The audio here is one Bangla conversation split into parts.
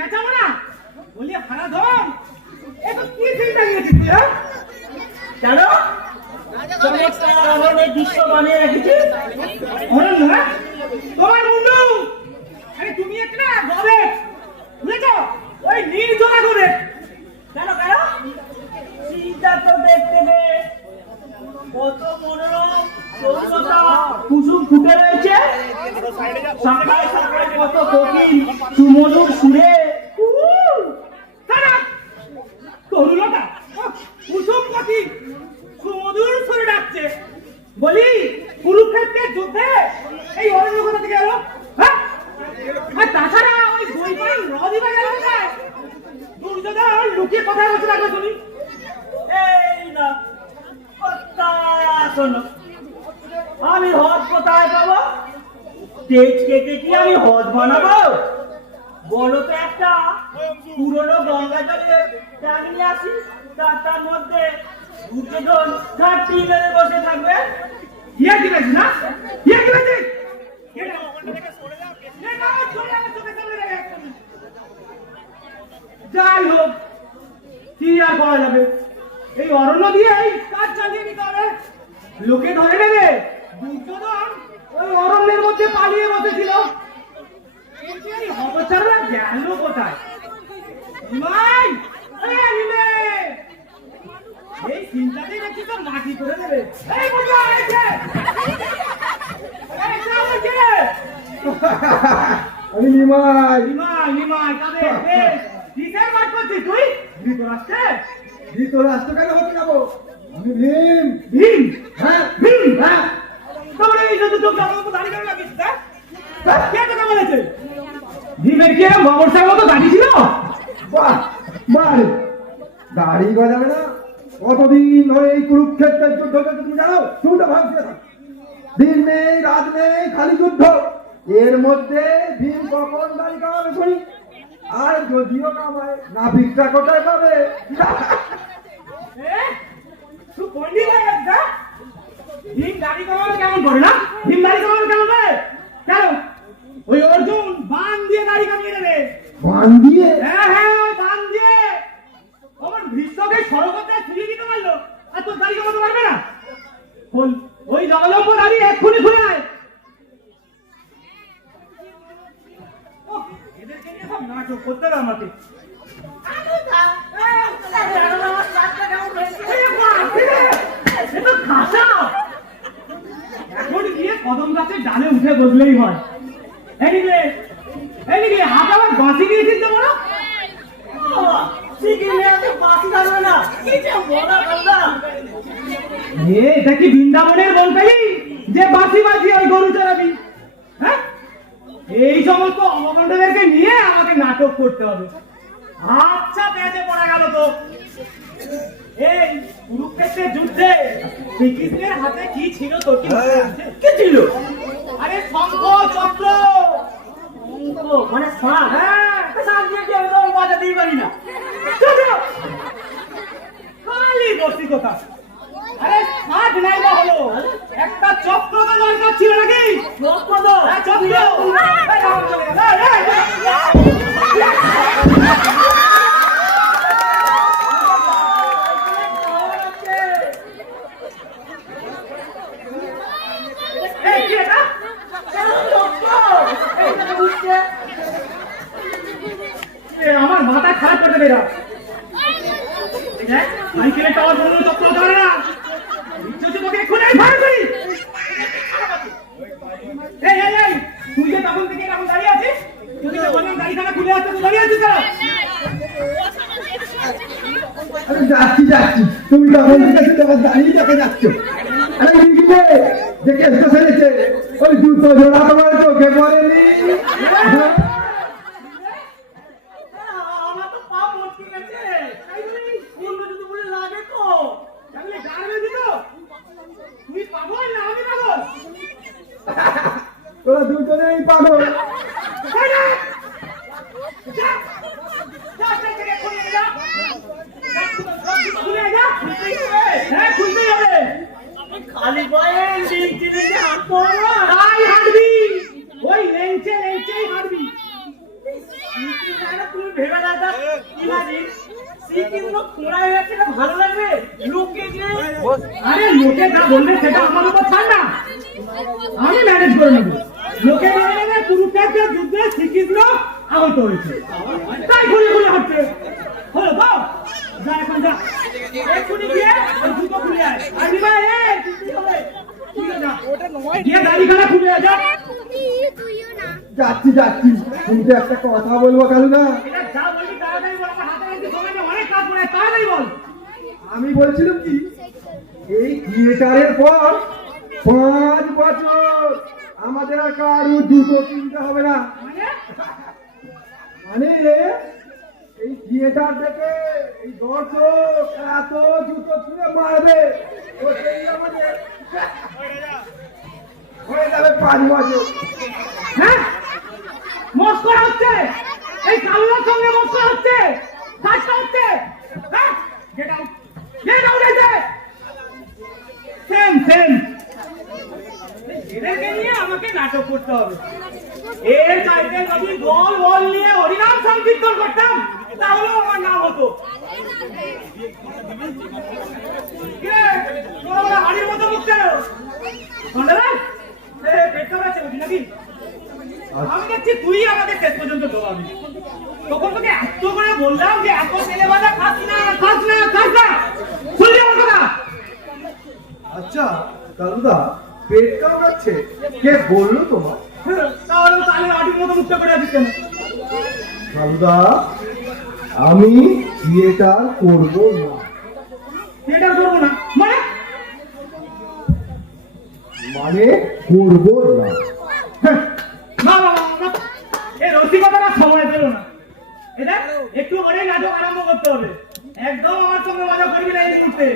চেঁচাবো না বলি হারাধন এত কি চিন্তা নিয়েছিস তুই? হ্যাঁ কেন চমৎকার দৃশ্য বানিয়ে রেখেছি অরণ্য। হ্যাঁ তোমার মুন্ডু আরে তুমি একটা গবে বুঝেছ ওই নির্জলা গবে। কেন কেন চিন্তা তো দেখতে নে কত মনোরম সৌন্দর্য কুসুম ফুটে রয়েছে সকালে সকালে কত কোকিল সুমধুর সুরে তরুলতা কুসুম পাখি সুমধুর সুরে ডাকছে বলি কুরুক্ষেত্রের যুদ্ধে এই অরণ্য কোথা থেকে এলো? হ্যাঁ আর তাছাড়া ওই বইপাল নদীবা গেল কোথায়? দুর্যোধন লুকিয়ে কোথায় বসে থাকবে তুমি? এই না কথা শোনো আমি হদ কোথায় পাবো? তেজ কেটে কি আমি হদ বানাবো? বলো তো একটা পুরনো গঙ্গা জলের ট্যাঙ্ক নিয়ে আসি তার মধ্যে দুর্যোধন ঘাটতি মেরে বসে থাকবে। ইয়ে দিবেন না ইয়ে দিবেন যাই হোক কি আর করা যাবে এই অরণ্য দিয়ে কাজ চালিয়ে নিতে হবে। লোকে ধরে নেবে দুর্যোধন ওই অরণ্যের মধ্যে পালিয়ে বসেছিল। এই হতচাররা গেল কোথায়? নিমাই এই চিন্তাতেই দেখছি তো মাটি করে দেবে। এই বন্ধু আইছে আমি নিমাই নিমাই নিমাই তবে কিসের বাদ করছিস তুই? ধৃতরাষ্ট্রে? ধৃতরাষ্ট্র কেন হতে যাবো? আমি ভীম। ভীম? হ্যাঁ ভীম? হ্যাঁ তোমরা এই যদি তোকে আমার মতো দাঁড়িয়ে লাগিস কে তোকে বলেছে? ভীমের কি এরকম বাবরসার মতো দাঁড়ি ছিল? বাহ বাহ দাড়ি গজাবে না? কতদিন ধরে এই কুরুক্ষেত্রের যুদ্ধ চলছে তুমি জানো? তুমি তো ভাবছো না দিন নেই রাত নেই খালি যুদ্ধ। এর মধ্যে ভীম কখন দাড়ি কামাবে শুনি? আর যদিও কামায় নাভিকটা কোথায় পাবে? তুই পন্ডিত হয়ে গেছিস না? ভীম দাড়ি কামাবে কেমন করে না? ভীম দাড়ি কামাবে কেমন করে? কেন ওই অর্জুন বান দিয়ে দাড়ি কামিয়ে নেবে। বান দিয়ে? হ্যাঁ হ্যাঁ বান দিয়ে আমার ভীষ্মকে সরবতে ফিরিয়ে দিতে পারলো আর তোর দাড়ি কামাতে পারবে না? ওই জগলম্ব দাড়ি এক্ষুনি খুলে আয়। এদেরকে নিয়ে সব নাটক করতে হবে আমাকে। এখন গিয়ে কদম গাছের ডালে উঠে বসলেই হয়। এদিকে হাত আবার বাঁচি দিয়েছিস তো বলো? এটা কি বৃন্দাবনের বলতেই যে বাঁশি বাঁশি ওই গরু চড়াবি? হ্যাঁ এই সমস্ত অমগণ্ডদেরকে নিয়ে আমাকে নাটক করতে হবে। আচ্ছা পেঁচে পড়া গেল তো। এই কুরুক্ষেত্রের যুদ্ধে শ্রীকৃষ্ণের হাতে কি ছিল তোর কি কি ছিল? আরে শঙ্খ চক্র। মানে সাপ? হ্যাঁ সাপ দিয়ে কি আমি তো বাজাতেই পারি না। খালি বসি কথা। আরে সাজ নাই বা হলো একটা চক্র তো দরকার ছিল নাকি? চক্র তো? হ্যাঁ চক্র। আমার মাথা খারাপ করতে বেরা সাইকেলে টাওয়ার বললো চক্র ধরে না তোকে এক্ষুনি ভাড়া করি। এই তুই যে তখন থেকে এরকম দাঁড়িয়ে আছিস যদি বললাম গাড়িখানা খুলে আসতে তুই দাঁড়িয়ে আছিস আরে যাচ্ছি যাচ্ছি তুমি তখন থেকে তোমার দাঁড়িয়ে যাকে যাচ্ছ। আরে লিখলে যে কেসটা সেরেছে ওই জুতো জোড়া তোমার চোখে পড়েনি? আমার তো পা মটকে গেছে। যদি বলে লাগে তো তুই পাগল না আমি পাগল? তোরা দুজনেই পাগল। খালি পায়ে হাঁটবি ওই লেঞ্চে হাঁটবি। তুমি শ্রীকৃষ্ণ খোঁড়ায় গেছে, এটা ভালো লাগবে লোকে যে আরে লোকে যা বলবে সেটা আমার উপর ছাড় না, আমি ম্যানেজ করে নেবো। লোকে বলবে যে কুরুক্ষেত্রের যুদ্ধে শ্রীকৃষ্ণ আহত হয়েছে, তাই ঘুরে ঘুরে হচ্ছে। হলো তো, যা এখন যা, এক্ষুনি গিয়ে ওই জুতো খুলে আয়। আর নিবা এই কি হবে, খুলে যা, গিয়ে দাড়িখানা খুলে আয়, যা। যাচ্ছি যাচ্ছি, কিন্তু একটা কথা বলবো কালুদা। এটা যা বলবি তাড়াতাড়ি বল, আমার হাতে কিন্তু সময় নেই, অনেক কাজ পড়ে, তাড়াতাড়ি বল। আমি বলছিলাম কি, এই থিয়েটারের পর 5 বছর আমাদের আর কারু জুতো কিনতে হবে না। মানে মানে এই থিয়েটার দেখে এই দর্শক এত জুতো ছুঁড়ে মারবে, ওটাই আমাদের হয়ে যাবে 5 বছর। হ্যাঁ, মস্করা হচ্ছে, এই কালুর সঙ্গে মস্করা হচ্ছে, ঠাট্টা হচ্ছে। হ্যাঁ, গেট আউট, গেট আউট এই যে সেম সেম। এদেরকে নিয়ে আমাকে নাটক করতে হবে। এর চাইতে যদি দল বল নিয়ে হরিনাম সংকীর্তন করতাম তাহলেও আমার নাম হতো। কে তোরা হাড়ির মতো মুখ কেন সন্ধ্যাবেলা পেটটা আছে বুঝি নাকি? আমি দেখছি তুই আমাকে শেষ পর্যন্ত ডোবাবি। তখন তোকে এত করে বললাম যে এত তেলে ভাজা খাস না খাস না খাস না, শুনলি আমার কথা? আচ্ছা কালুদা, পেট কামড়াচ্ছে, কে বললো তোমার? তাহলে তাহলে হাড়ির মতো মুখটা করে আছিস কেন? কালুদা, আমি থিয়েটার করবো না। এটা করবো না মানে? মানে করবো না। হ্যাঁ, না না না, না, এই রসিকতাটা সময় পেল না। এটা একটু পরেই নাটক আরম্ভ করতে হবে। একদম আমার সঙ্গে মজা করবি না এই মুহূর্তে।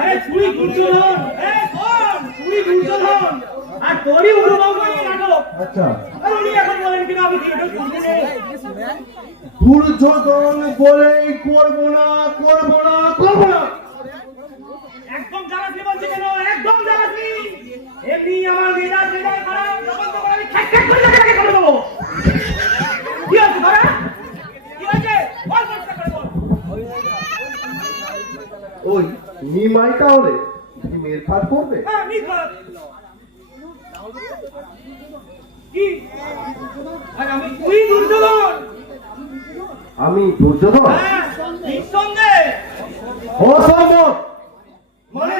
আরে তুই দুর্যোধন, তুই দুর্যোধন, আর তোরই উড়ুবাবু নিয়ে নাটক। আচ্ছা, আর উনি এখন বলেন কিনা আমি থিয়েটার করবো না। দুর্যোধন বলেই করবো না, করবো না, করবো না। একদম জ্বালাসনি বলছি কেন, একদম জ্বালাসনি। এমনি আমার মেজাজ খারাপ, তখন তখন আমি খ্যাক খ্যাক করে তাকে করে দেবো। কি হচ্ছে ধরা, কি হয়েছে বল, চেষ্টা করে বল। ওই নিমাই তাহলে মেয়ের ফার করবে? হ্যাঁ, নিশ্চয়। কি আর আমি তুই দুর্যোধন? আমি দুর্যোধন? হ্যাঁ, নিঃসন্দেহে। অসম্ভব। মানে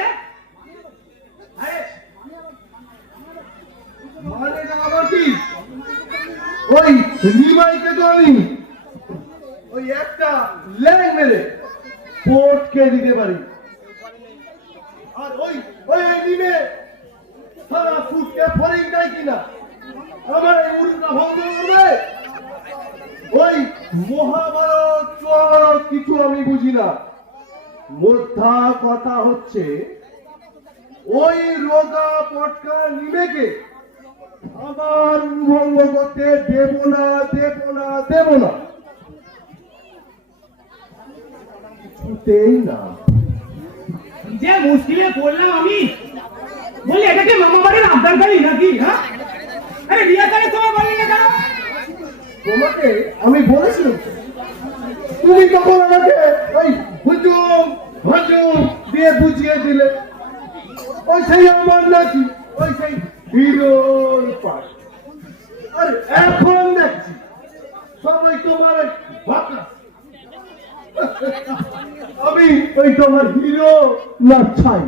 আরে মানে না আবার কি? ওই নিমাইকে তো আমি ওই একটা ল্যাং মেরে পোর্টকে দিতে পারি, আর ওই ওই নিমে সারা ফুটকে ফরিং দেয় কিনা আমার এই উড়ুটা ভঙ্গ করবে। ওই মহাভারত চরক কিছু আমি বুঝি না। মোদ্দা কথা হচ্ছে ওই রোগা পটকা নিমেকে আমার ভঙ্গ করতে দেব না, দেব না, দেব না, কিছুতেই না। যে মুশকিলে পড়লাম আমি, বলি এটাকে মামা বাড়ির আবদারকারী নাকি? হ্যাঁ, আরে রিয়াকারের সময় বললি না কেন? তোমাকে আমি বলেছিলাম তো, তুমি তখন আমাকে ওই হুজুম হুজুম দিয়ে বুঝিয়ে দিলে। ওই সেই আমার নাকি ওই সেই হিরোর পাঠ। আর এখন দেখছি সবাই তোমার ওই বাঁকা। আমি ওই তোমার হিরো না ছাই।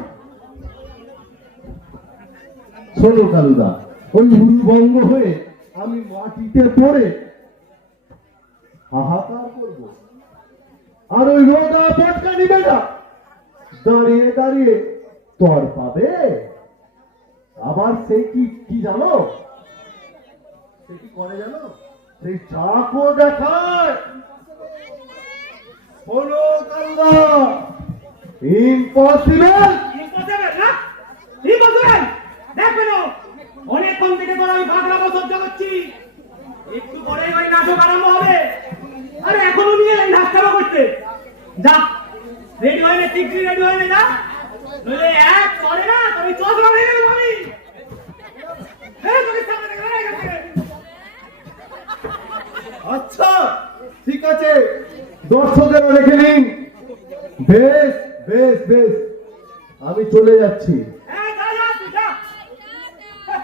শোনো কালুদা, ওই উড়ুভঙ্গ হয়ে আমি মাটিতে পড়ে হাহাকার করব, আর ওই রোগা পটকা নিবে না দাঁড়িয়ে দাঁড়িয়ে তর পাবে। আবার সে কি কি জানো, সে কি করে জানো, সেই চাকো দেখায়। শোনো কালুদা, ইম্পসিবল। ইম্পসিবল না, ইম্পসিবল। দেখবে না অনেকক্ষণ থেকে তোর আমি ভাগলাম সহ্য করছি, একটু পরেই ওই নাটক আরম্ভ হবে। আরে এখনো নিয়ে ধাক্কানো করছে। যা রেডি হয়ে নে, টিকটি রেডি হয়ে নে, যা, নইলে এক করে না তুমি চশমা ভেঙে দেবো আমি। তোকে সামনে দেখে না গেছে। আচ্ছা ঠিক আছে, দর্শকেরা দেখে নিন বেশ বেশ বেশ, আমি চলে যাচ্ছি। হ্যাঁ, যা, যা, তুই যা। হ্যাঁ,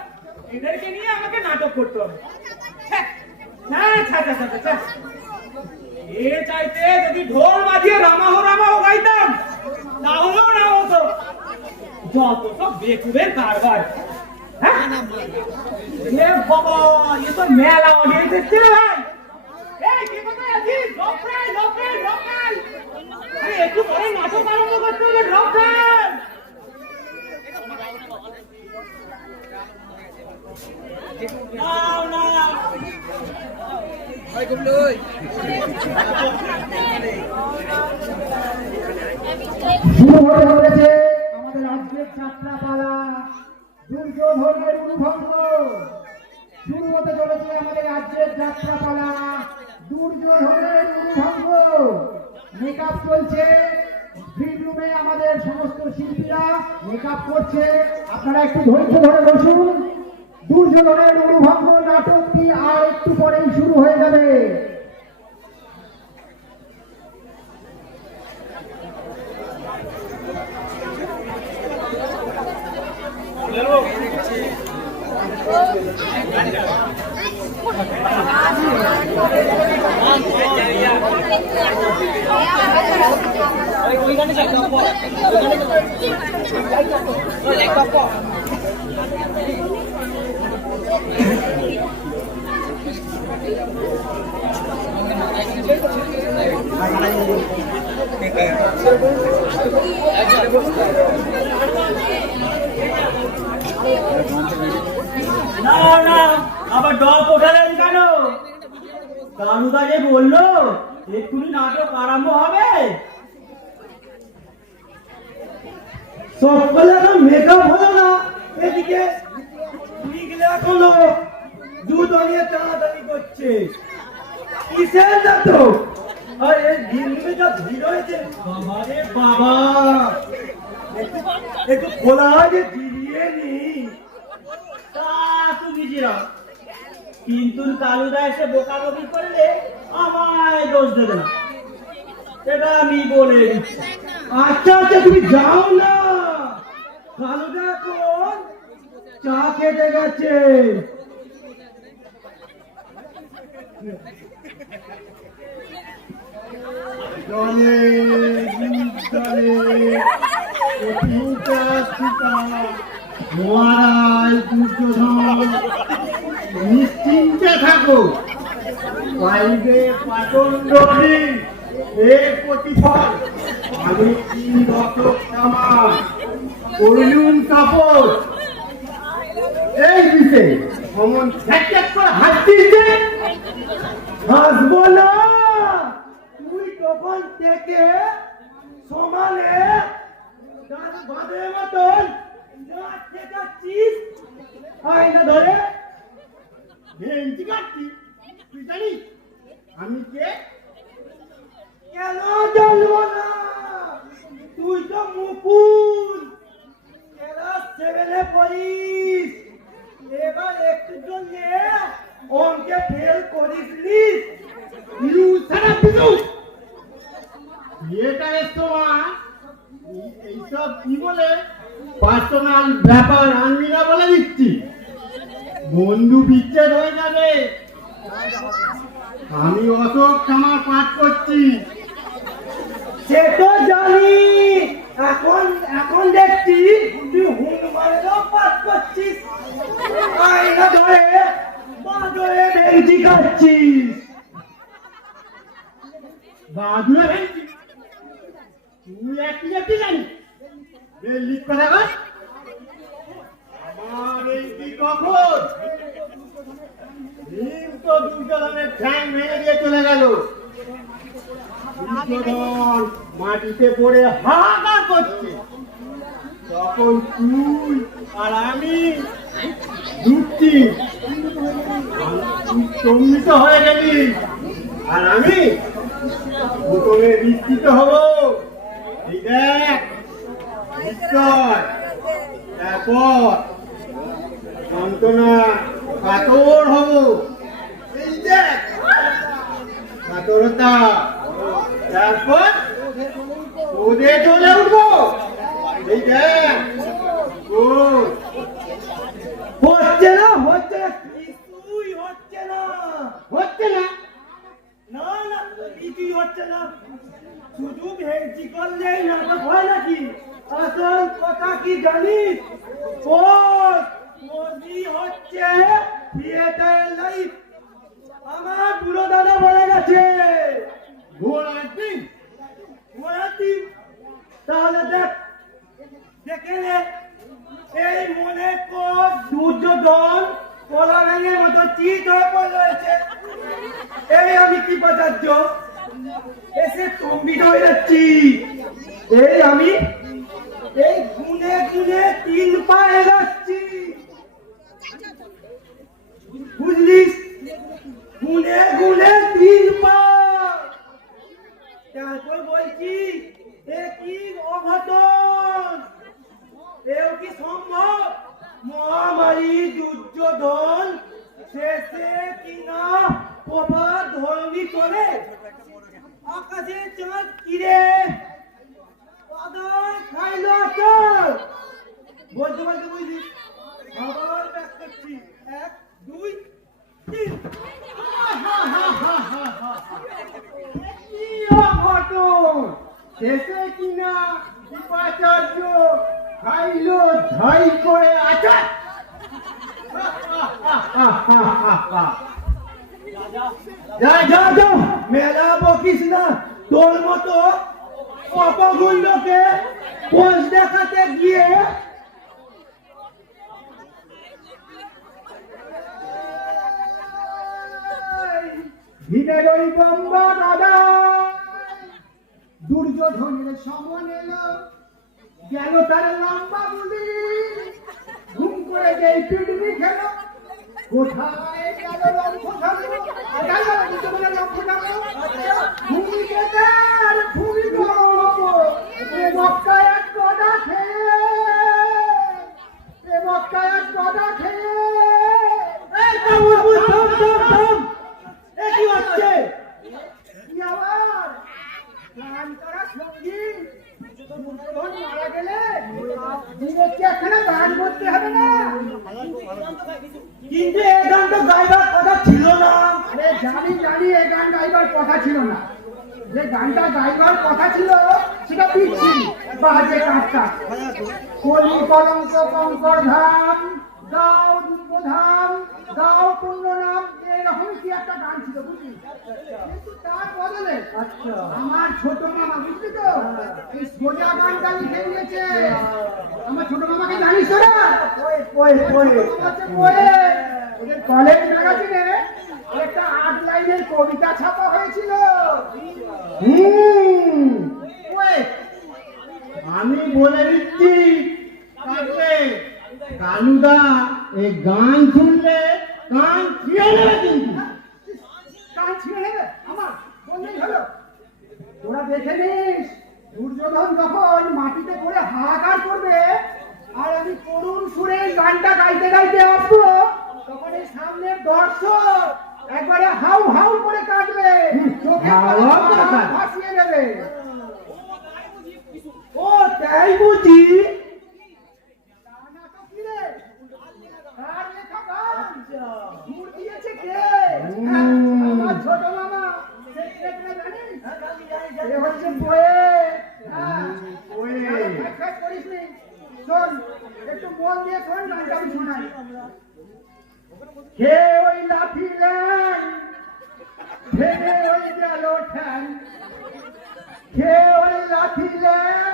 এদেরকে নিয়ে আমাকে নাটক করতে হবে। হ্যাঁ, হ্যাঁ, ছা, ছা, ছা, ছা, ছা। এ চাইতে যদি ঢোল বাজিয়ে রামাহো রামাহো গাইতাম তাহলেও না হতো। যত সব বেকুবের কারবার। হ্যাঁ? এ বাবা, এ তো মেলা অডিয়েন্স এসছে রে ভাই। এই, কে কোথায় আছিস? ড্রপ রাই, ড্রপ রাই, ড্রপ রাই। আরে একটু পরে নাটক আরম্ভ করতে হবে, ড্রপ রাই। নাও না, শুরু হতে চলেছে আমাদের আজকের যাত্রাপালা দুর্যোধনের অনুভঙ্গ। শুরু হতে চলেছে আমাদের রাজ্যের যাত্রাপালা দুর্যোধনের অনুভঙ্গ। মেকআপ চলছে, গ্রিন রুমে আমাদের সমস্ত শিল্পীরা মেকআপ করছে। আপনারা একটু ধৈর্য ধরে বসুন। দুর্যোধনের অনুভঙ্গ নাটকটি আর একটু পরেই শুরু হয়ে যাবে। না না, আবার ডপ ওঠালেন কেন? দানুদা যে বললো এক্ষুনি নাটক আরম্ভ হবে। সকলে এখন মেকআপ হলো না, এদিকে এখনো দুধ নিয়ে টানাটানি করছে। কিসের নাটক? আর এই দিনগুলো যা ভিড় হয়েছে, বাবা রে বাবা, একটু খোলা যে জিরিয়ে নি। তা তুমি জিরা, কিন্তু কালুদা এসে বোকাবকি করলে আমায় দোষ দেবে না, সেটা আমি বলে দিচ্ছি। আচ্ছা আচ্ছা, তুমি যাও না, কালুদা এখন চা খেতে গেছে। জলে জলে মহারাজ দুর্যোধন, নিশ্চিন্তে থাকো। বাইরে পাচন্ড এর প্রতিফল আমি কি দর্শক আমার অর্জুন কাপড় এই দিকে অমন ঠ্যাক করে হাসছিস। হাসবো না, তুই তখন থেকে সমানে তার বাঁধের মতন নাচতে যাচ্ছিস। আয়না ধরে ভেন্টি কাটছিস। তুই জানিস আমি কে? কেন জানবো না? তুই তো মুকুল, ক্লাস 7-এ পড়িস। এবার একটু জন্য অঙ্কে ফেল করিস নি। থিয়েটারের সময় এইসব কি বলে পার্সোনাল ব্যাপার আনবি না বলে দিচ্ছি, বন্ধু বিচ্ছেদ হয়ে যাবে। আমি অশোক থামার পাঠ করছি। সে তো জানি, এখন এখন দেখছি তুই হনুমানেরও পাঠ করছিস। আয়না ধরে বাঁদরে ভেঙচি খাচ্ছিস। বাঁদরে ভেঙচি? তুই একটি জানি লিখ করে আমার এই কি কখন ভীম তো দুর্যোধনের ঠ্যাং ভেঙে দিয়ে চলে গেল। দুর্যোধন মাটিতে পড়ে হাহাকার করছে, তখন তুই আর আমি ঢুকছি। স্তম্ভিত হয়ে গেলি আর আমি ভূতলে বিস্তৃত হব। এই দেখ নিশ্চয়, তারপর যন্ত্রণা কাতর হব। এই দেখ কাতরতা, তারপর ওদের চলে উঠবো এই দেখ গুড হচ্ছে না হচ্ছে না কিছুই হচ্ছে না হচ্ছে না না না কিছুই হচ্ছে না শুধু ভেজি করলেই নাটক হয় নাকি আসল কথা কি জানিস মোদি হচ্ছে থিয়েটার লাইফ আমার বুড়ো দাদা বলে গেছে ঘোড়াটি তাহলে দেখ দেখে নে এই মনে কর দুর্যোধন কলা ভেঙে মতো চিত হয়ে পড়ে রয়েছে এই আমি কি বাজাচ্ছ এসে তম্বিত হয়ে যাচ্ছি এই আমি এই গুনে গুনে 3 পা এগাচ্ছি বুঝলিস গুনে গুনে 3 পা তারপর বলছি এ কি অঘটন এও কি সম্ভব মহামারী দুর্যোধন শেষে কিনা প্রভাত ধরণী করে আকাশে চাঁদ কিরে আদার খাইলো চল বলতে বলতে বুঝলি আবার ব্যাক করছি 1 2 3 কি অঘটন শেষে কিনা উপাচার্য খাইলো ধাই করে আচ্ছা যা যা যা মেলা বকিস না তোর মতো অপগুণ্ডকে পোষ দেখাতে গিয়ে ভিড়ের ওই বম্বা দাদা দুর্যোধনের সমন এলো গেল তার লম্বা গুলি ঘুম করে যেই পিটুনি খেল কোথায় গেল লম্ফ ঝালো গেল দুর্যোধনের লম্ফ ঝালো ভূমি কেটে আর ভূমি মক্কা এক গদা খেয়ে মক্কা এক গদা খেয়ে এই থাম এ কি হচ্ছে কি আবার গান করা সঙ্গী দুর্যোধন মারা গেলে দিনেরকে একখানা গান করতে হবে না কিন্তু এই গান তো গাইবার কথা ছিল না আরে জানি জানি এই গান গাইবার কথা ছিল না যে গানটা গাইবার কথা ছিল সেটা পিচ্ছি বাজে কাটটা কলি কলঙ্ক কঙ্কর ধাম গাও দুর্গধাম গাও পূর্ণ নাম এরকম কি একটা গান ছিল বুঝলি কিন্তু তার বদলে আচ্ছা আমার ছোট মামা বুঝলি তো এই সোজা গানটা লিখে দিয়েছে আমার ছোট মামাকে জানিস তো না ওদের কলেজ ম্যাগাজিনে একটা 8 লাইনের কবিতা ছাপা হয়েছিল আমি বলে দিচ্ছি কাকে কালুদা এই গান শুনলে কান ছিঁড়ে নেবে কিন্তু কান ছিঁড়ে নেবে আমার বললেই হলো তোরা দেখে নিস দুর্যোধন যখন মাটিতে পড়ে হাহাকার করবে আর আমি করুণ সুরে এই গানটা গাইতে গাইতে আসবো তখন এই সামনের দর্শক একবারে হাউ হাউ করে কাঁদবে চোখে ভাসিয়ে নেবে ও তাই বুঝি কার লেখা গান? সুর দিয়েছে কে? আমার ছোট মামা। সেই লেখা জানিস? এ হচ্ছে পোয়েট। হ্যাঁ, ফ্যাট ফ্যাট করিস নি। শোন, একটু মন দিয়ে শোন, গানটা আমি শোনাই। কে ওই লাঠি ল্যাং, ভেঙে ওই গেল ঠ্যাং। কে ওই লাঠি ল্যাং,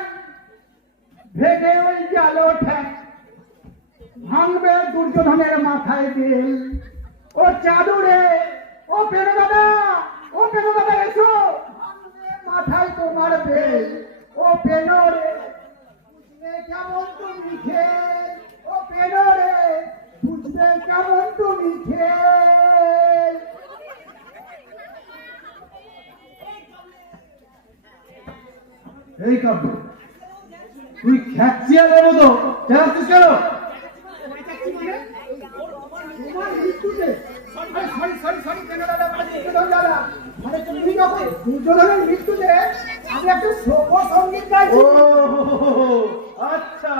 ভেঙে ওই গেল ঠ্যাং। ভাঙবে দুর্যোধনের মাথায় দিল ও চাদুরে ও পেরো দাদা এসো ভাঙবে মাথায় তোমার বেল ও পেনরে বুঝবে কেমন তুমি খেল ও পেনরে বুঝবে কেমন তুমি খেল এই কাব্য তুই খ্যাচিয়া দেবো তো চাচ্ছিস কেন তোমার মৃত্যুতে সরি কেন দাদা দুর্যোধন দাদা মানে তুমি যখন দুর্যোধনের মৃত্যুতে তুই একটু শোক সঙ্গীত গাইছিস। ও আচ্ছা,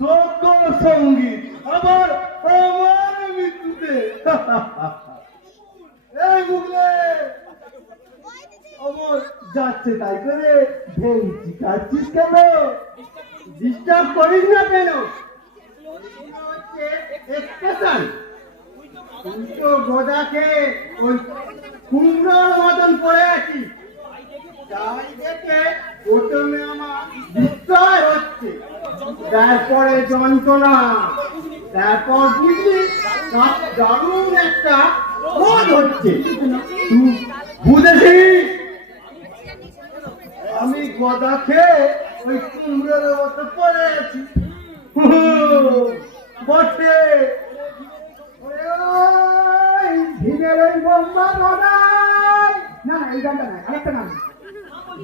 শোক সঙ্গীত আবার আমার মৃত্যুতে। এই মুগলে অমর যাচ্ছে তাই করে ভেঙচি কাটছিস কেন? ডিস্টার্ব করিস না কেন? স্পেশাল তুই তো গদাকে ওই কুমড়োর মতন পড়ে আছিস, তাই দেখে প্রথমে আমার বিস্ময় হচ্ছে, তারপরে যন্ত্রণা, তারপর বুঝলি দারুণ একটা বোধ হচ্ছে। তুই বুঝেছিস আমি গদা খেয়ে ওই কুমড়োর মতো পড়ে আছি। বটে ভীমের ওই বোম্বা গদাই। না না, এই গানটা নাই, আরেকটা গান।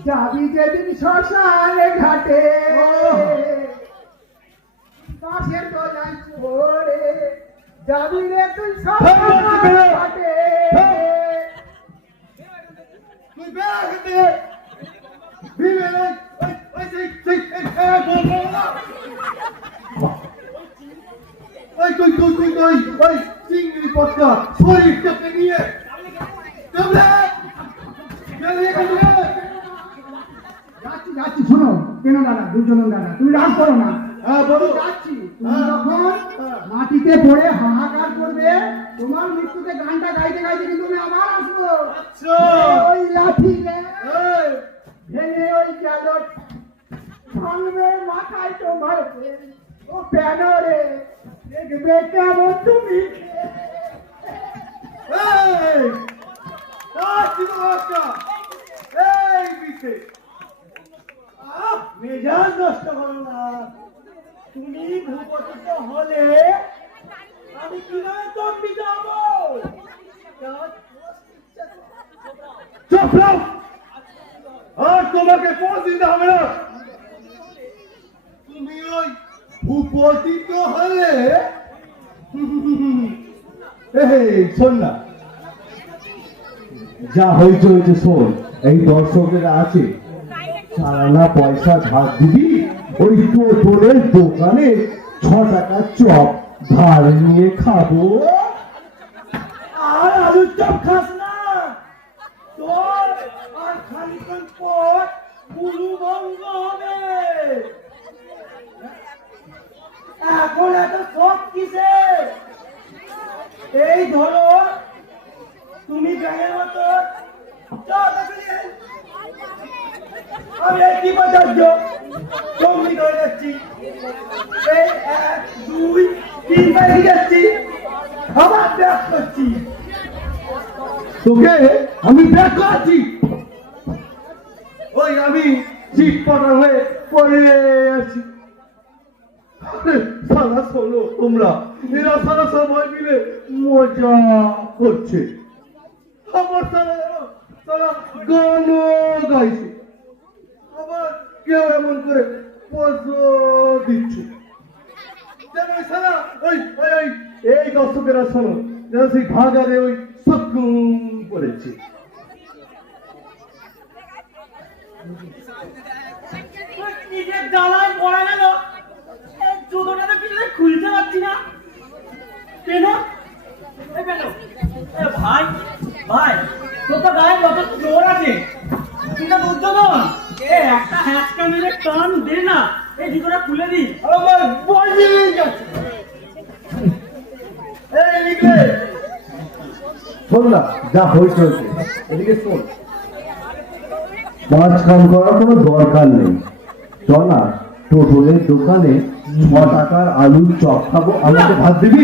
যাবি যেদিন শ্মশানে ঘাটে বাঁশের তলায় পড়ে, যাবি রে তুই শ্মশানে ঘাটে। তুই ব্যাগ দে ভীমের ওই চিংড়ি পটকা শরীরটাকে নিয়ে যাচ্ছি যাচ্ছি, শোনো কেন দাদা, দুজন দাদা তুমি রাগ করো না। হ্যাঁ বলো। যাচ্ছি, তুমি যখন মাটিতে পড়ে হাহাকার করবে, তোমার মৃত্যুতে গানটা গাইতে গাইতে কিন্তু আমি আবার আসবো। আচ্ছা ওই লাঠি রে এই, ভেঙে ওই গেল ভাঙবে মাথায় তোমার, ও প্যানরে দেখবে কেমন তুমি। এই, ছিল একটা এই বিতে মেজাজ নষ্ট করো না। তুমি ভূপতিত হলে আমি কিভাবে তম্বি যাবো? চুপ রাখ, আর তোমাকে পৌঁছ দিতে হবে না। তুমি ওই ভূপতিত হলে এই শোন না, যা হয়েছে হয়েছে শোন। এই দর্শকেরা আছে, চালানা পয়সা ধার দিবি, ওই টোটোলের দোকানে 6 টাকার চপ ধার নিয়ে খাবো। আর আলুর চপ খাস না, তোর আর খানিক্ষণ পর পুরু ভঙ্গ হবে। এখন এত শখ কিসে? এই ধরো তুমি ব্যাঙের মতো আমি এই কি বাজার্য সঙ্গীত হয়ে যাচ্ছি। এই 1 2 3 বাইরে যাচ্ছি, আবার ব্যাক করছি। তোকে আমি ব্যাক করাচ্ছি। ওই আমি জিপ পটা হয়ে পড়ে আছি। সারা শোনো তোমরা, এরা সারা সময় মিলে মজা করছে। আমার সারা সারা গানও গাইছে, আবার কেউ এমন করে পয়সা দিচ্ছে। যেমন সারা ওই ওই ওই এই দর্শকেরা শোনো, যেন সেই ভাগারে ওই সকুন পড়েছে। নিজের জ্বালায় পড়া গেল, জুতোটা তো কিছুতে খুলতে পারছি না কেন? ভাই ভাই, তোর তো গায়ে কত জোর আছে, তুই তো দুর্যোধন। একটা হ্যাচকা মিলে টান দে না, এই জুতোটা খুলে দি। আমার বলি যাচ্ছে। এই নিকলে শোন না, যা হয়েছে হয়েছে, এদিকে শোন। মাছ কাম করার কোনো দরকার নেই, চল না টোটোলের দোকানে 6 টাকার আলুর চপ খাবো, আমাকে ভাত দিবি?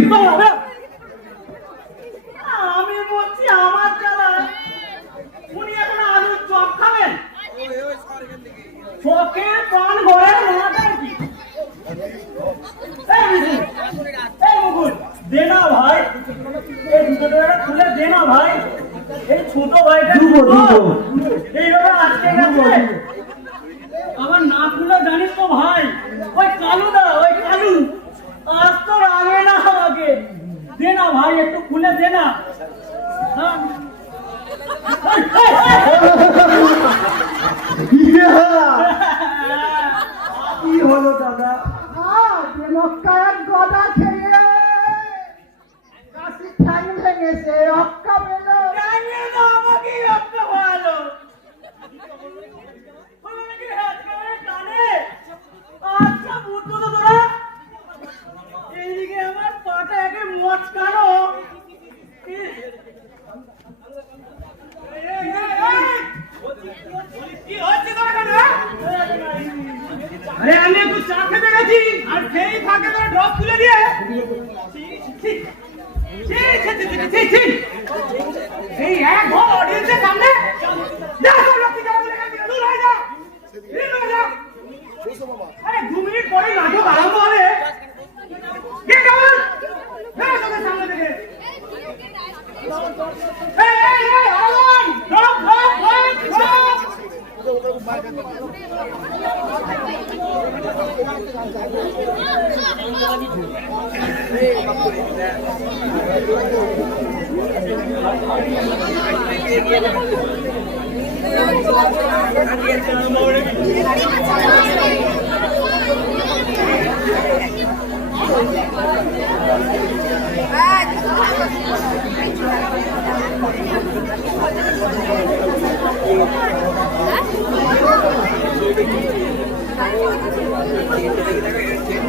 আমি বলছি আমার জ্বালায় উনি এখন আলুর চপ খাবেন? চকের পান ঘরে মাথার কি? এই মুকুল, দে না ভাই, এই জুতোটা খুলে দে না ভাই। এই ছোট ভাইটা এইভাবে আজকে গেছে, আমার না খুলে জানিস তো ভাই, ওই কালু দা, ওই কালু আজ তো রাগে না আমাকে। দে না ভাই, একটু খুলে দে না। কি দাদা কি হলো দাদা? মক্কা এক গদা খেয়ে কাশি ঠ্যাং ভেঙেছে, অক্কা পেল। জানিয়ে দাও আমাকে একটা ভালো। ওরা কি হাত করে টানে? আচ্ছা বুঝতো তো তোরা। এইদিকে আমার পাটা একে মচকানো। কি হচ্ছে তোর এখানে? আরে আমি একটু চা খেতে গেছি আর খেয়েই ফাঁকে তোর ড্রপ তুলে দিয়ে এই এক ঘর অডিয়েন্সের সামনে যা সব লক্ষ্মী যারা বলে গেছি দূর হয়ে যা, দূর হয়ে যা। আরে 2 মিনিট পরে নাটক আরম্ভ হবে। কে কেমন তোদের সামনে থেকে ড্রপ ড্রপ ড্রপ।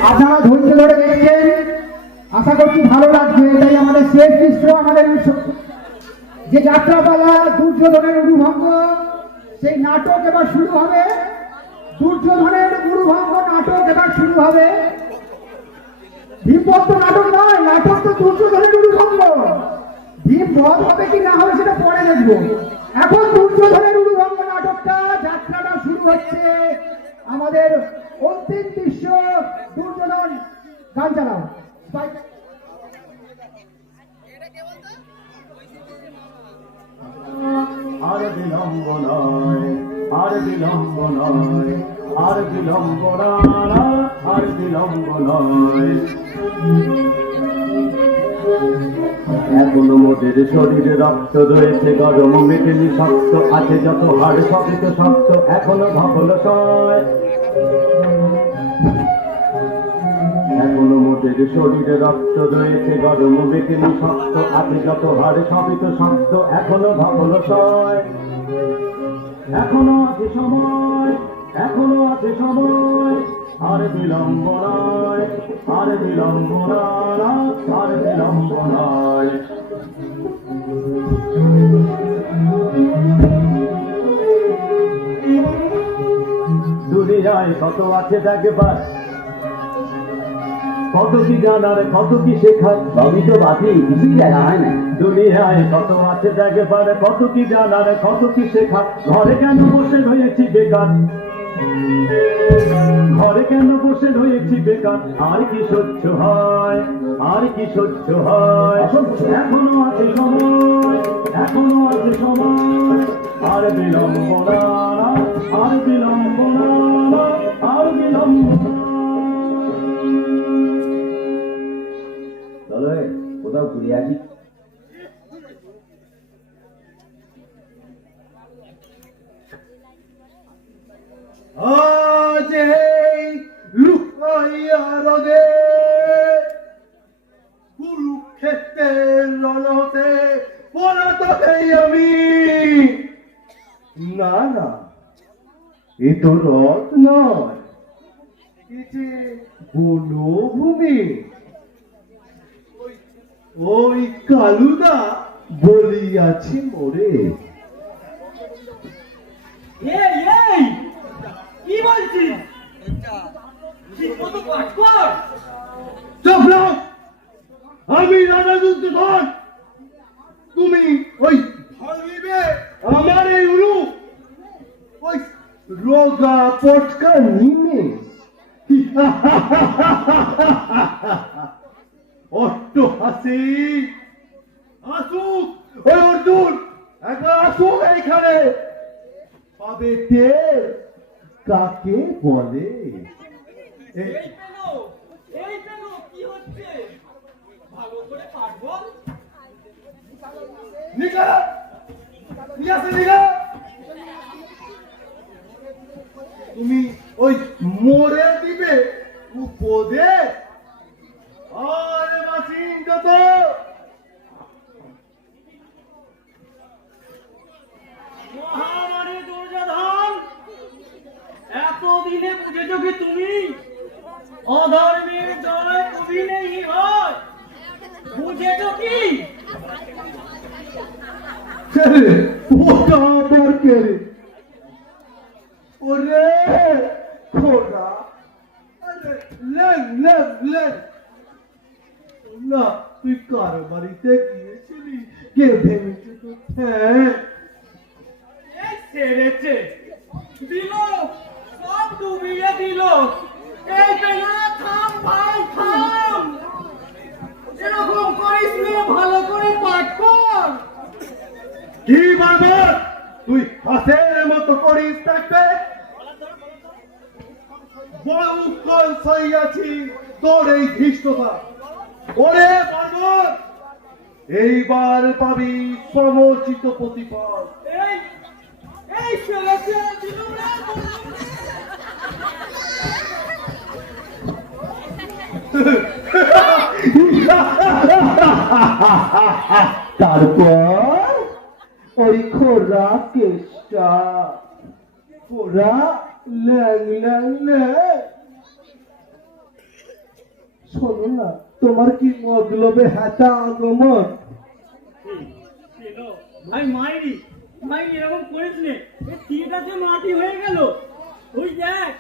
আপনারা ধৈর্য ধরে দেখছেন, আশা করছি ভালো লাগছে। এটাই আমাদের শেষ দৃশ্য। আমাদের যে যাত্রাপালা দুর্যোধনের উরুভঙ্গ, সেই নাটক এবার শুরু হবে। দুর্যোধনের উরুভঙ্গ নাটক এবার শুরু হবে। ভীমবধ নাটক নয়, নাটক তো দুর্যোধনের উরুভঙ্গ। ভীম বধ হবে কি না হবে সেটা পরে দেখবো। এখন দুর্যোধনের উরুভঙ্গ নাটকটা, যাত্রাটা শুরু হচ্ছে। আমাদের অন্তিম দৃশ্য দুর্যোধন। গান চালাও। আর বিলম্ব নয়, আর বিলম্ব নয়, আর বিলম্ব না, আর বিলম্ব নয়। এখনো মোদের শরীরে রক্ত রয়েছে, গরম মেটেনি শক্ত আছে যত হাড় শক্ত শক্ত, এখনো ধকল সয়। এখনো মোদের শরীরে রক্ত রয়েছে, গরম মেটেনি শক্ত আছে যত হাড় শক্ত শক্ত, এখনো ধকল সয়। এখনো আছে সময়, এখনো আছে সময়, আর বিলম্ব নয়, আর বিলম্ব নয়, আর বিলম্ব নয়। দুনিয়ায় কত আছে দেখবার, কত কি জানার, কত কি শেখার, সবই তো বাকি, কিছুই জানা হয় না। দুনিয়ায় কত আছে দেখবার, কত কি জানার, কত কি শেখার, ঘরে কেন বসে রয়েছি বেকার, ঘরে কেন বসে রয়েছি বেকার, আর কি সহ্য হয়, আর কি সহ্য হয়। এখনো আছে সময়, এখনো আছে সময়, আর বিলম্ব না, আর বিলম্ব না, আর বিলম্ব না। চলো কোথাও ঘুরে আসি। আজ এই লুকাইয়া রগে কুরুক্ষেত্রের রণতে পরাত হই আমি। না না, এ তো রথ নয়, এ যে বনভূমি। ওই কালুদা বলিয়াছি মোরে। এই কি বলছিস? ঠিক মতো পাঠ কর। চুপ না, আমি রাজা দুর্যোধন, তুমি ওই ভাঙিবে আমার এই উলু, ওই রোগা পটকা নিমে। অট্ট হাসি আসুক, ওই অর্জুন একবার আসুক এইখানে, পাবে তেল কাকে বলে। এই পেলো কি হচ্ছে? ভালো করে পাঠ বল। নিকা নিয়ে আসে নিকা। তুমি ওই মোড়ে দিবে উপদে? আরে মাসিন যত মহামারী দুর্যোধন, এতদিনে বুঝেছো কি তুমি অধর্মের জয় কবিনেই হয়? বুঝেছো কি? ওটা আবার কে রে? ওরে খোদা, আরে লেন লেন লেন না, তুই কার বাড়িতে গিয়েছিলি? কে ভেবেছে তো? হ্যাঁ এই সেরেছে দিল, সব ডুবিয়ে দিল। এই বেলা থাম ভাই থাম, এরকম করিস নি, ভালো করে পাঠ কর। কি বারবার তুই হাসের মতো করিস থাকবে? বহুক্ষণ সইয়াছি তোর এই ধৃষ্টতা। ওরে বারবার, এইবার পাবি সমচিত প্রতিফল। এই এই সেরেছে দিল রে। তারপর ওই খোরা কেষ্টা খোরা ল্যাং ল্যাং ল্যাং। শোনো না, তোমার কি মতলবে হাতা আগমন? ভাই মাইরি মাইরি এরকম করিস নে, ঠিক আছে মাটি হয়ে গেল। ওই দেখ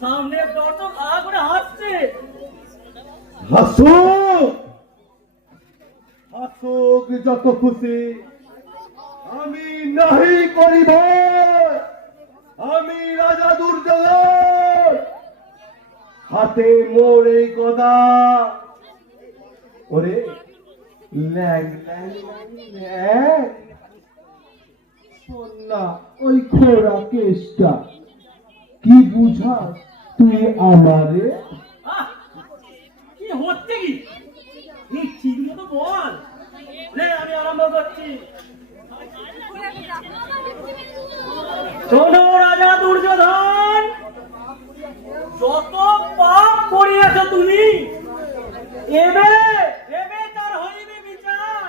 সামনে দর্শক আ করে হাসছে। হাসুক হাসুক যত খুশি, আমি নাহি করিব। আমি রাজা দুর্যোধন, হাতে মোর এই গদা। ওরে ল্যাং ল্যাং ল্যাং, শোন না ওই খোরা কেষ্টা, কি বুঝাস তুই আমারে? আহ, কি হচ্ছে কি? এই ঠিক মতো বল রে, আমি আরম্ভ করছি। শোনো রাজা দুর্যোধন, যত পাপ করিয়াছ তুমি, এবে এবে তার হইবে বিচার।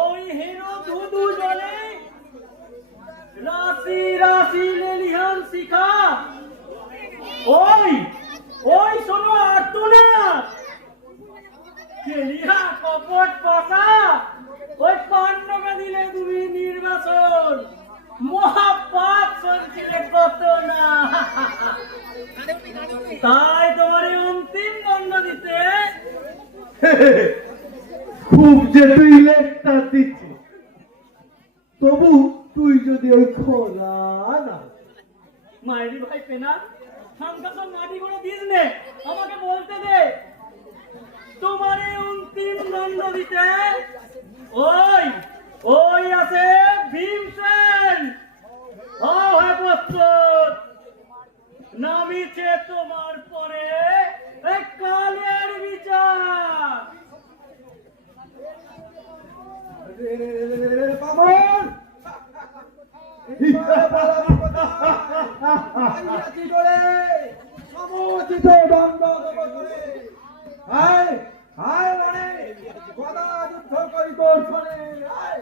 ওই হেরো ধুধু জলে রাশি রাশি লেলিহান শিখা, ওই ওই শোনো আর্তনা কেলিহা কপট পশা, ওই পাণ্ডবে দিলে তুমি নির্বাসন। মহাপাপ চলছিলে কত না, তাই তোমার এই অন্তিম দণ্ড দিতে। খুব যে তুই লেকচার দিচ্ছিস, তবু তুই যদি ওই খোরা না। মায়েরি ভাই পেনা থামকা সব মাটি করে দিস নে, আমাকে বলতে দে তোমার এই অন্তিম দণ্ড দিতে। ওই ওই আছে ভীমসেন, হয় প্রস্তুত, নামিছে তোমার পরে এক কালের বিচার। বামন সমচিত দণ্ড দেব তোরে। আয় আয় মনে গদা যুদ্ধ করি তোর সনে। আয়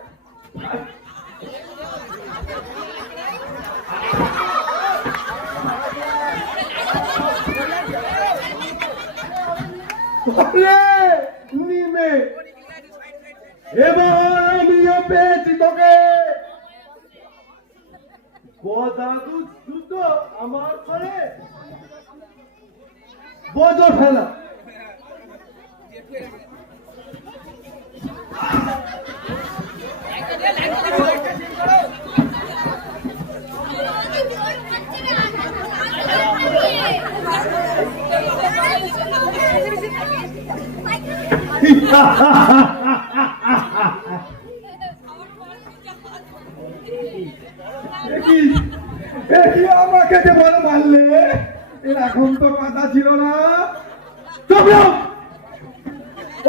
নিমে, এবার আমিও পেয়েছি তোকে। গদা যুদ্ধ আমার ঘরে বজর ফেলা। আমাকে যে বলে মারলে, এরকম তো কথা ছিল না।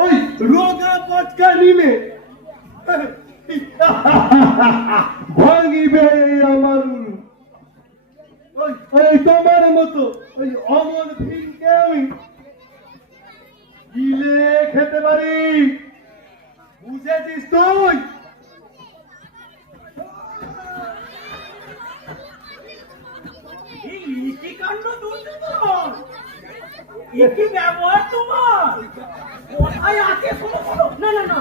ওই রোগা পটকা নিমে ভাঙিবে আমার। ওই এই তোমার মতো ওই অমন ভীমকে আমি গিলে খেতে পারি, বুঝেছিস তুই? এই কি কাণ্ড দুর্যোধন, কি ব্যবহার তোমার? কোথায় আছে শোনো শোনো, না না না,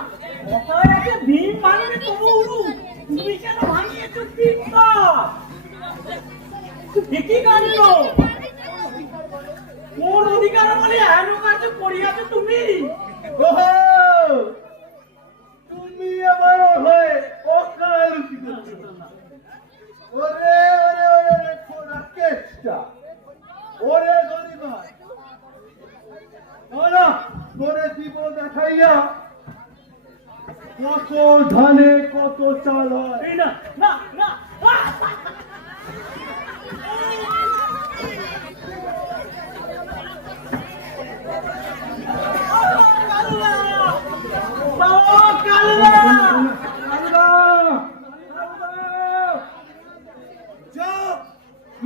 কোথায় আছে ভীম মানে তবু উড়ু, তুমি কেন ভাঙিয়েছো ভীমটা? কি কাণ্ড, কোন অধিকার বলে এন কাজ করিয়াছো তুমি? ওহো, তুমি আমার হয়ে ওকালতি করছো। ওরে ওরে ওরে খোড়া কেষ্টা, ওরে গরিবা, ওরা তোরে দিব দেখাইয়া কত ধানে কত চাল হয়। এই না না না,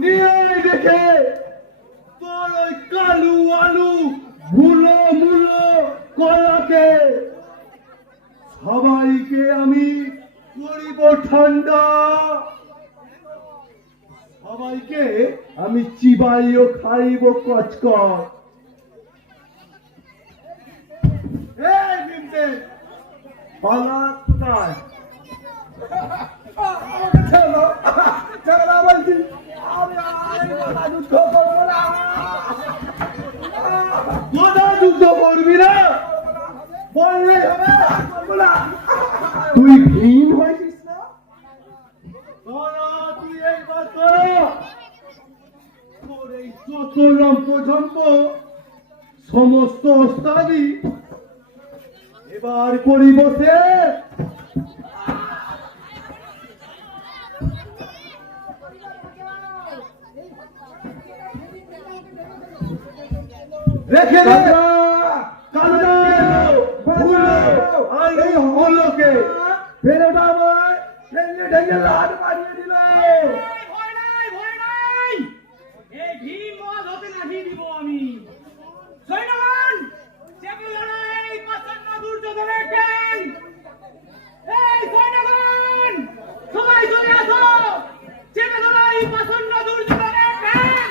নিয়ে দেখে তোর ওই কালু আলু ভুলো মুলো কলাকে সবাইকে আমি করিব ঠান্ডা, সবাইকে আমি চিবাইও খাইব কচকচ। এই বিনতে পালা কোথায়? চলো চলো বলছি, আমি গদা যুদ্ধ করবো না। গদা যুদ্ধ করবি না বললে হবে? তুই ভীম হয়েছিস না? তুই একবার তোর এই যত লম্পঝম্প সমস্ত ওস্তাদি এবার করি বসে। রেখে দে এই হলোকে ফেরোটা আমায় ঠেঙে ঠেঙে লাট মারিয়ে দিল। ভয় নাই ভয় নাই, এই ভীম মদ হতে নাহি দিব আমি। সৈন্যগণ, চেপে ধরো এই প্রচন্ড দুর্যোধনের ঠ্যাং। এই সৈন্যগণ, সবাই চলে আসো, চেপে ধরো এই প্রচন্ড দুর্যোধনের ঠ্যাং।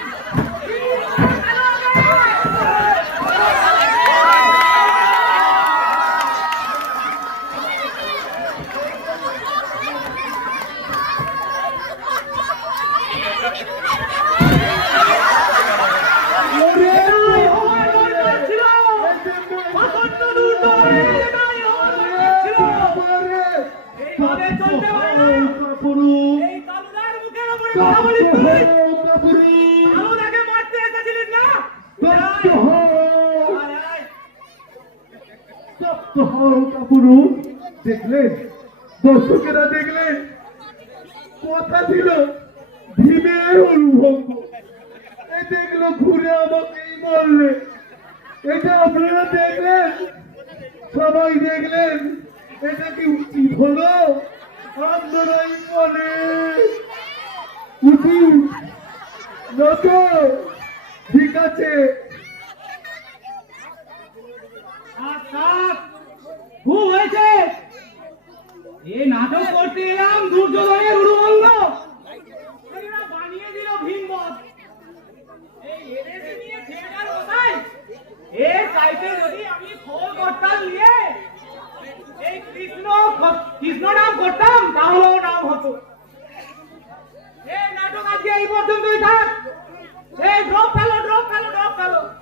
দেখলেন দর্শকেরা, দেখলেন কথা ছিল ভীমের অনুভঙ্গ, এই দেখলো ঘুরে আমাকেই বললে। এটা আপনারা দেখলেন, সবাই দেখলেন, এটা কি উচিত হলো? আপনারাই বলে উচিত না তো? ঠিক আছে, খুব হয়েছে, এ নাটক করতে এলাম দুর্যোধনের উড়ুবঙ্গ, এরা বানিয়ে দিল ভীমবধ। এই এদেরকে নিয়ে ছেলেটার কোথায়? এর চাইতে যদি আমি খোল করতাম নিয়ে এই কৃষ্ণ নাম করতাম, তাহলেও নাম হতো। এই নাটক আজকে এই পর্যন্তই থাক।